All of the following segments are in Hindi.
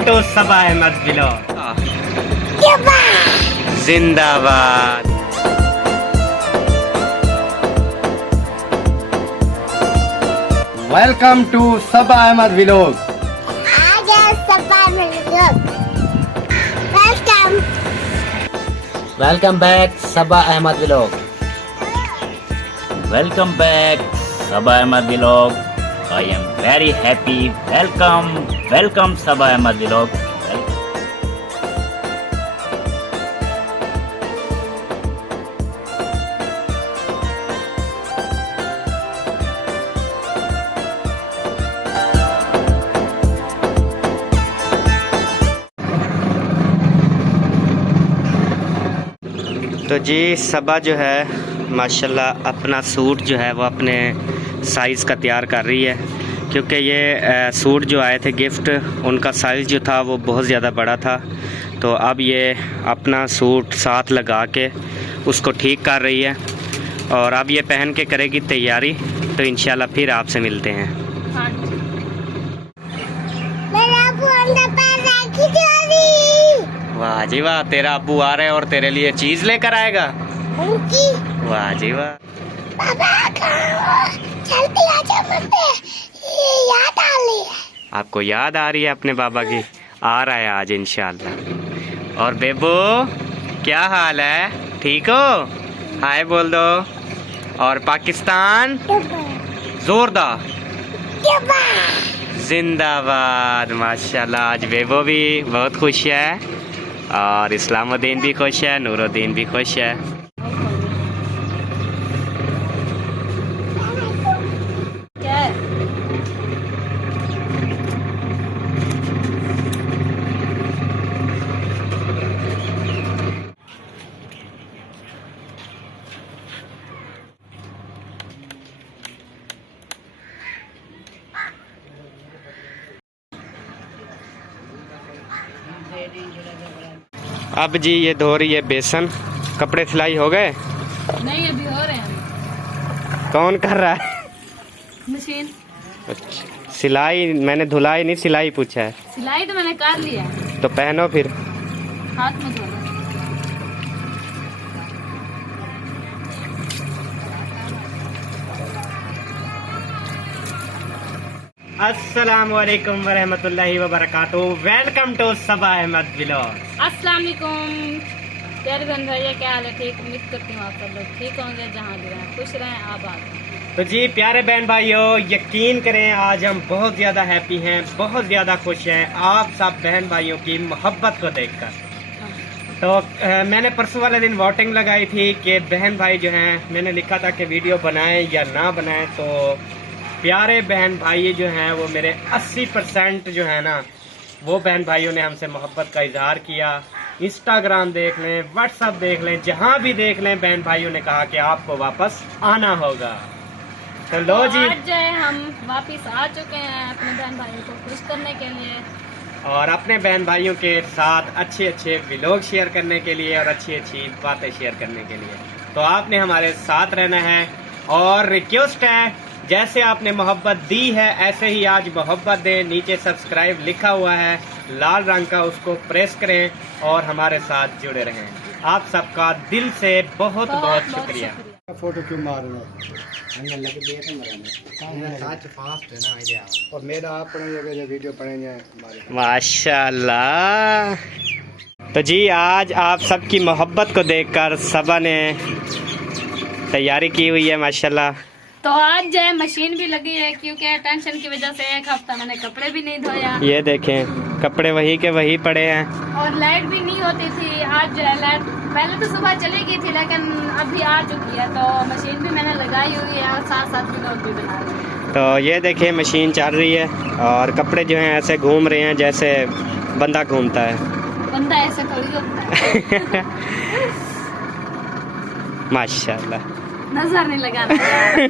Welcome to Saba Ahmad vlog. जिंदाबाद। Welcome to Saba Ahmad vlog. Welcome back Saba Ahmad vlog. Welcome back Saba Ahmad vlog. I am very happy. Welcome Saba Ahmad vlog. तो जी सबा जो है माशाल्लाह अपना सूट जो है वो अपने साइज़ का तैयार कर रही है, क्योंकि ये सूट जो आए थे गिफ्ट उनका साइज़ जो था वो बहुत ज़्यादा बड़ा था। तो अब ये अपना सूट साथ लगा के उसको ठीक कर रही है और अब ये पहन के करेगी तैयारी। तो इंशाल्लाह फिर आपसे मिलते हैं। वाह जी वाह, तेरा अब्बू आ रहे हैं और तेरे लिए चीज़ लेकर आएगा। वाह जी वाह। आपको याद आ रही है अपने बाबा की? आ रहा है आज इंशाल्लाह। और बेबू क्या हाल है, ठीक हो? हाय बोल दो। और पाकिस्तान जोरदार जिंदाबाद। माशाल्लाह आज बेबू भी बहुत खुश है और इस्लामुद्दीन भी खुश है, नूरुद्दीन भी खुश है। अब जी ये धो रही है बेसन। कपड़े सिलाई हो गए? नहीं अभी हो रहे हैं। कौन कर रहा है? मशीन। अच्छा, सिलाई मैंने धुलाई नहीं सिलाई पूछा है। सिलाई तो मैंने कर लिया। तो पहनो फिर। हाथ में धो लो। अस्सलाम वालेकुम वरहमतुल्लाहि वबरकातुहू। Welcome to Saba Ahmad vlog. अस्सलाम वालेकुम प्यारे बहन भैया, क्या हाल है? ठीक, उम्मीद करती हूँ आप सब लोग ठीक होंगे, जहाँ भी रहें खुश रहें आबाद। तो जी प्यारे बहन भाइयों, यकीन करें आज हम बहुत ज़्यादा हैप्पी हैं, बहुत ज़्यादा खुश हैं आप सब बहन भाइयों की मोहब्बत को देखकर। तो मैंने परसों वाले दिन वोटिंग लगाई थी कि बहन भाई जो हैं, मैंने लिखा था कि वीडियो बनाएं या ना बनाएं। तो प्यारे बहन भाई जो हैं वो मेरे 80% जो है ना, वो बहन भाइयों ने हमसे मोहब्बत का इजहार किया। इंस्टाग्राम देख लें, व्हाट्सअप देख लें, जहाँ भी देख लें बहन भाइयों ने कहा कि आपको वापस आना होगा। तो लो जी आज जो है हम वापस आ चुके हैं अपने बहन भाइयों को खुश करने के लिए और अपने बहन भाइयों के साथ अच्छे अच्छे व्लॉग शेयर करने के लिए और अच्छी अच्छी बातें शेयर करने के लिए। तो आपने हमारे साथ रहना है और रिक्वेस्ट है, जैसे आपने मोहब्बत दी है ऐसे ही आज मोहब्बत दें। नीचे सब्सक्राइब लिखा हुआ है लाल रंग का, उसको प्रेस करें और हमारे साथ जुड़े रहें। आप सबका दिल से बहुत बहुत शुक्रिया। फोटो क्यों मार रहे हो? और मेरा अपने वीडियो पढ़ेंगे माशाल्लाह। तो जी आज आप सबकी मोहब्बत को देखकर सबा ने तैयारी की हुई है माशाल्लाह। तो आज जो है मशीन भी लगी है, क्योंकि टेंशन की वजह से एक हफ्ता मैंने कपड़े भी नहीं धोया। ये देखें कपड़े वही के वही पड़े हैं और लाइट भी नहीं होती थी। आज जो है लाइट पहले तो सुबह चली गई थी, लेकिन अभी आ चुकी है। तो मशीन भी मैंने लगाई हुई है और साथ साथ व्लॉग भी बना रही है। तो ये देखें मशीन चल रही है और कपड़े जो हैं ऐसे घूम रहे हैं जैसे बंदा घूमता है। बंदा ऐसे थोड़ी घूमता है। माशाल्लाह। नजर नहीं लगाना यार।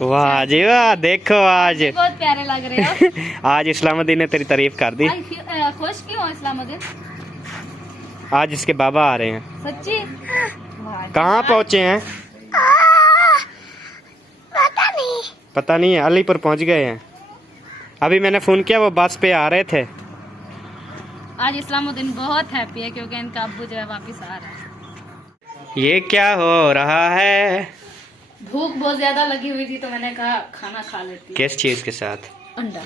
वाह जी वाह, देखो आज बहुत प्यारे लग रहे हो। आज इस्लामुद्दीन ने तेरी तारीफ कर दी। खुश क्यों हो इस्लामुद्दीन? आज इसके बाबा आ रहे हैं। सच्ची? कहाँ पहुँचे हैं? पता नहीं है, अलीपुर पहुंच गए हैं। अभी मैंने फ़ोन किया, वो बस पे आ रहे थे। आज इस्लामुद्दीन बहुत हैप्पी है क्योंकि इनका अब्बू जो है वापस आ रहा है। ये क्या हो रहा है? भूख बहुत ज्यादा लगी हुई थी तो मैंने कहा खाना खा लेती। किस चीज़ के साथ? अंडा।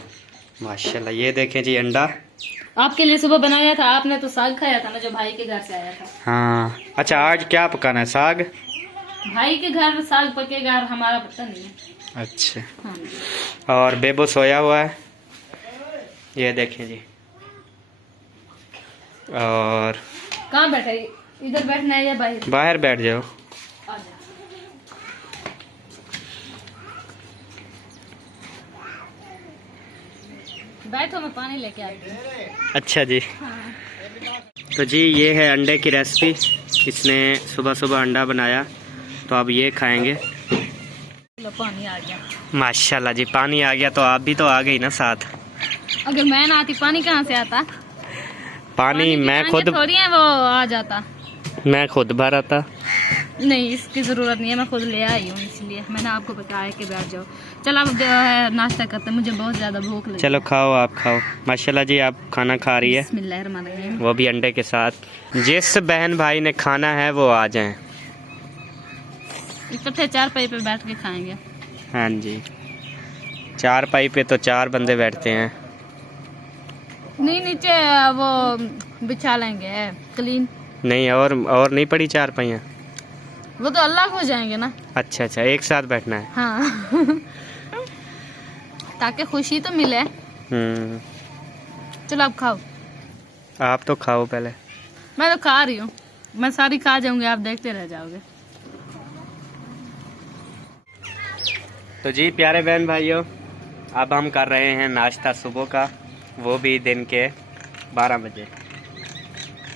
माशाल्लाह, ये देखें जी अंडा। आपके लिए सुबह बनाया था, आपने तो साग खाया था ना जो भाई के घर से आया था। हाँ, अच्छा आज क्या पकाना है? साग? भाई के घर साग पकेगा और हमारा पता नहीं है। अच्छा। हाँ। और बेबो सोया हुआ है, ये देखें जी। और कहाँ बैठे? इधर बैठना है या बाहर? बाहर बैठ जाओ। आ जा। बैठो, मैं पानी लेके आती हूँ। अच्छा जी। हाँ। तो जी ये है अंडे की रेसिपी। इसने सुबह सुबह अंडा बनाया, तो अब ये खाएंगे। लो पानी आ गया। माशाल्लाह जी, पानी आ गया तो आप भी तो आ गई ना साथ। अगर मैं ना आती पानी कहाँ से आता? पानी मैं खुद थोड़ी है वो आ जाता। भरा था। नहीं, इसकी ज़रूरत नहीं है, मैं खुद ले आई हूँ, इसलिए मैंने आपको बताया कि बैठ जाओ। चलो अब जो है नाश्ता करते हैं, मुझे बहुत ज़्यादा भूख लगी। चलो खाओ, आप खाओ। माशाल्लाह जी, आप खाना खा रही है, बिस्मिल्लाहिर्रहमानिर्रहीम। वो भी अंडे के साथ। जिस बहन भाई ने खाना है वो आ जाएं। इकट्ठे चारपाई पे बैठ के खाएंगे। हाँ जी, चारपाई पे तो 4 बंदे बैठते हैं। नहीं, नीचे वो बिछा लेंगे क्लीन। नहीं, और नहीं पड़ी चारपाइयाँ? वो तो अल्लाह हो जाएंगे ना। अच्छा अच्छा, एक साथ बैठना है। हाँ। ताकि खुशी तो मिले। चलो आप खाओ। आप तो खाओ पहले। मैं तो खा रही हूँ, मैं सारी खा जाऊंगी, आप देखते रह जाओगे। तो जी प्यारे बहन भाइयों, अब हम कर रहे हैं नाश्ता सुबह का, वो भी दिन के 12 बजे।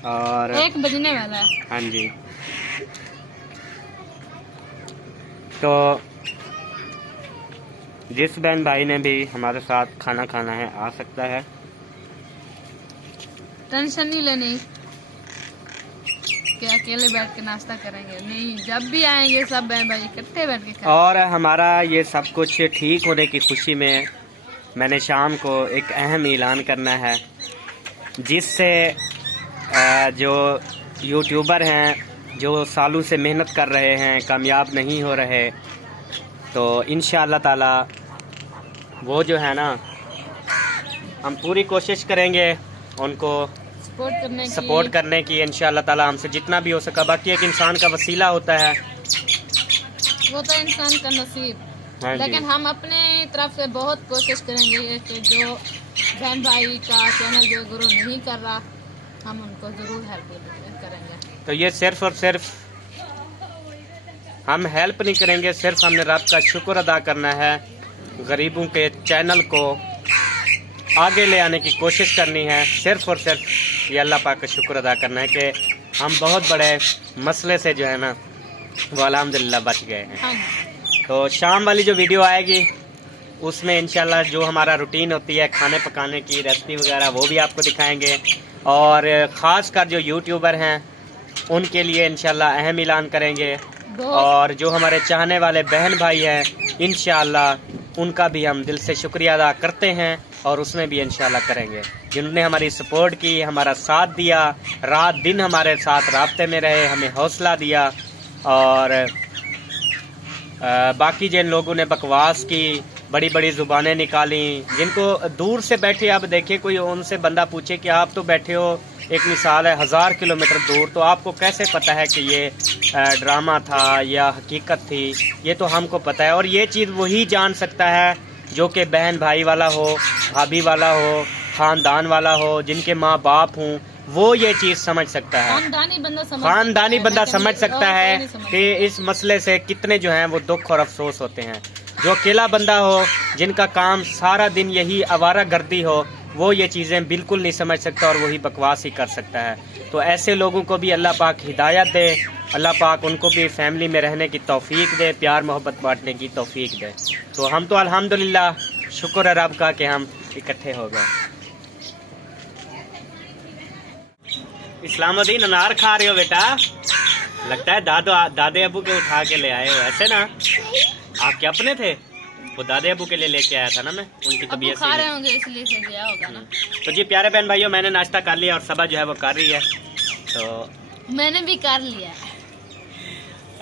और 1 बजने वाला है। हाँ जी, तो जिस बहन भाई ने भी हमारे साथ खाना खाना है आ सकता है। टेंशन नहीं लेनी कि अकेले बैठ के नाश्ता करेंगे, नहीं, जब भी आएंगे सब बहन भाई इकट्ठे बैठ के खाएंगे। और हमारा ये सब कुछ ठीक होने की खुशी में मैंने शाम को एक अहम ऐलान करना है, जिससे जो यूट्यूबर हैं जो सालों से मेहनत कर रहे हैं, कामयाब नहीं हो रहे, तो इंशाअल्लाह ताला वो जो है ना, हम पूरी कोशिश करेंगे उनको सपोर्ट करने की। इंशाअल्लाह ताला हमसे जितना भी हो सका। बाकी एक इंसान का वसीला होता है, वो तो इंसान का नसीब। हाँ जी। लेकिन हम अपने तरफ से बहुत कोशिश करेंगे कि जो बहन भाई का चैनल जो ग्रो नहीं कर रहा, हम उनको ज़रूर हेल्प करेंगे। तो ये सिर्फ और सिर्फ हम हेल्प नहीं करेंगे, सिर्फ हमने रब का शुक्र अदा करना है, गरीबों के चैनल को आगे ले आने की कोशिश करनी है। सिर्फ और सिर्फ ये अल्लाह पाक का शुक्र अदा करना है कि हम बहुत बड़े मसले से जो है ना वो अल्हम्दुलिल्लाह बच गए हैं। हाँ। तो शाम वाली जो वीडियो आएगी उसमें इंशाल्लाह जो हमारा रूटीन होती है खाने पकाने की, रेसिपी वगैरह, वो भी आपको दिखाएंगे। और ख़ास कर जो यूट्यूबर हैं उनके लिए इंशाल्लाह अहम ऐलान करेंगे। और जो हमारे चाहने वाले बहन भाई हैं इंशाल्लाह उनका भी हम दिल से शुक्रिया अदा करते हैं, और उसमें भी इंशाल्लाह करेंगे, जिन्होंने हमारी सपोर्ट की, हमारा साथ दिया, रात दिन हमारे साथ राब्ते में रहे, हमें हौसला दिया। और बाकी जिन लोगों ने बकवास की, बड़ी बड़ी ज़ुबानें निकाली, जिनको दूर से बैठे, अब देखिए कोई उनसे बंदा पूछे कि आप तो बैठे हो, एक मिसाल है 1000 किलोमीटर दूर, तो आपको कैसे पता है कि ये ड्रामा था या हकीकत थी? ये तो हमको पता है, और ये चीज़ वही जान सकता है जो कि बहन भाई वाला हो, भाभी वाला हो, ख़ानदान वाला हो, जिनके माँ बाप हों, वो ये चीज़ समझ सकता है। ख़ानदानी बंदा समझ सकता है कि इस मसले से कितने जो हैं वो दुख और अफसोस होते हैं। जो अकेला बंदा हो, जिनका काम सारा दिन यही आवारा गर्दी हो, वो ये चीज़ें बिल्कुल नहीं समझ सकता और वही बकवास ही कर सकता है। तो ऐसे लोगों को भी अल्लाह पाक हिदायत दे, अल्लाह पाक उनको भी फैमिली में रहने की तौफीक दे, प्यार मोहब्बत बांटने की तौफीक दे। तो हम तो अल्हम्दुलिल्लाह शुक्र है रब का कि हम इकट्ठे हो गए। इस्लामुद्दीन अनार खा रहे हो बेटा? लगता है दादे अबू के उठा के ले आए हो, ऐसे ना? आपके अपने थे? वो दादे अबू के लिए लेके आया था ना मैं, उनकी अब तबीयत खा सही रहे नहीं। होंगे इसलिए से गया होगा ना। तो जी प्यारे बहन भाइयों, मैंने नाश्ता कर लिया और सबा जो है वो कर रही है। तो मैंने भी कर लिया है।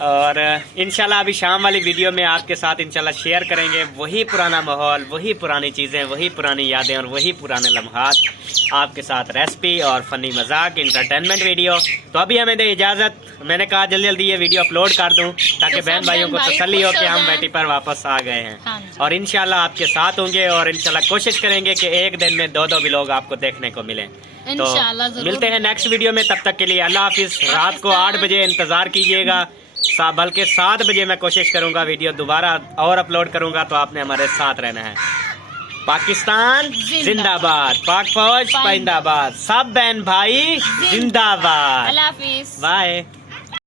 और इंशाल्लाह अभी शाम वाली वीडियो में आपके साथ इंशाल्लाह शेयर करेंगे वही पुराना माहौल, वही पुरानी चीज़ें, वही पुरानी यादें और वही पुराने लम्हात, आपके साथ रेसिपी और फनी मजाक इंटरटेनमेंट वीडियो। तो अभी हमें दे इजाज़त, मैंने कहा जल्दी जल्दी ये वीडियो अपलोड कर दूं ताकि तो बहन भाइयों को बहन भाई तसल्ली हो खुश कि हो हम जाएं। बेटी पर वापस आ गए हैं। हाँ जी। और इंशाल्लाह आपके साथ होंगे और इंशाल्लाह कोशिश करेंगे कि एक दिन में 2-2 व्लॉग आपको देखने को मिले। इंशाल्लाह तो जरूर मिलते हैं नेक्स्ट वीडियो में, तब तक के लिए अल्लाह हाफिज। रात को 8 बजे इंतजार कीजिएगा, बल्कि 7 बजे मैं कोशिश करूंगा वीडियो दोबारा और अपलोड करूंगा, तो आपने हमारे साथ रहना है। पाकिस्तान जिंदाबाद, पाक फौज पाइंदाबाद, सब बहन भाई जिंदाबाद। अल्लाह हाफिज। बाय।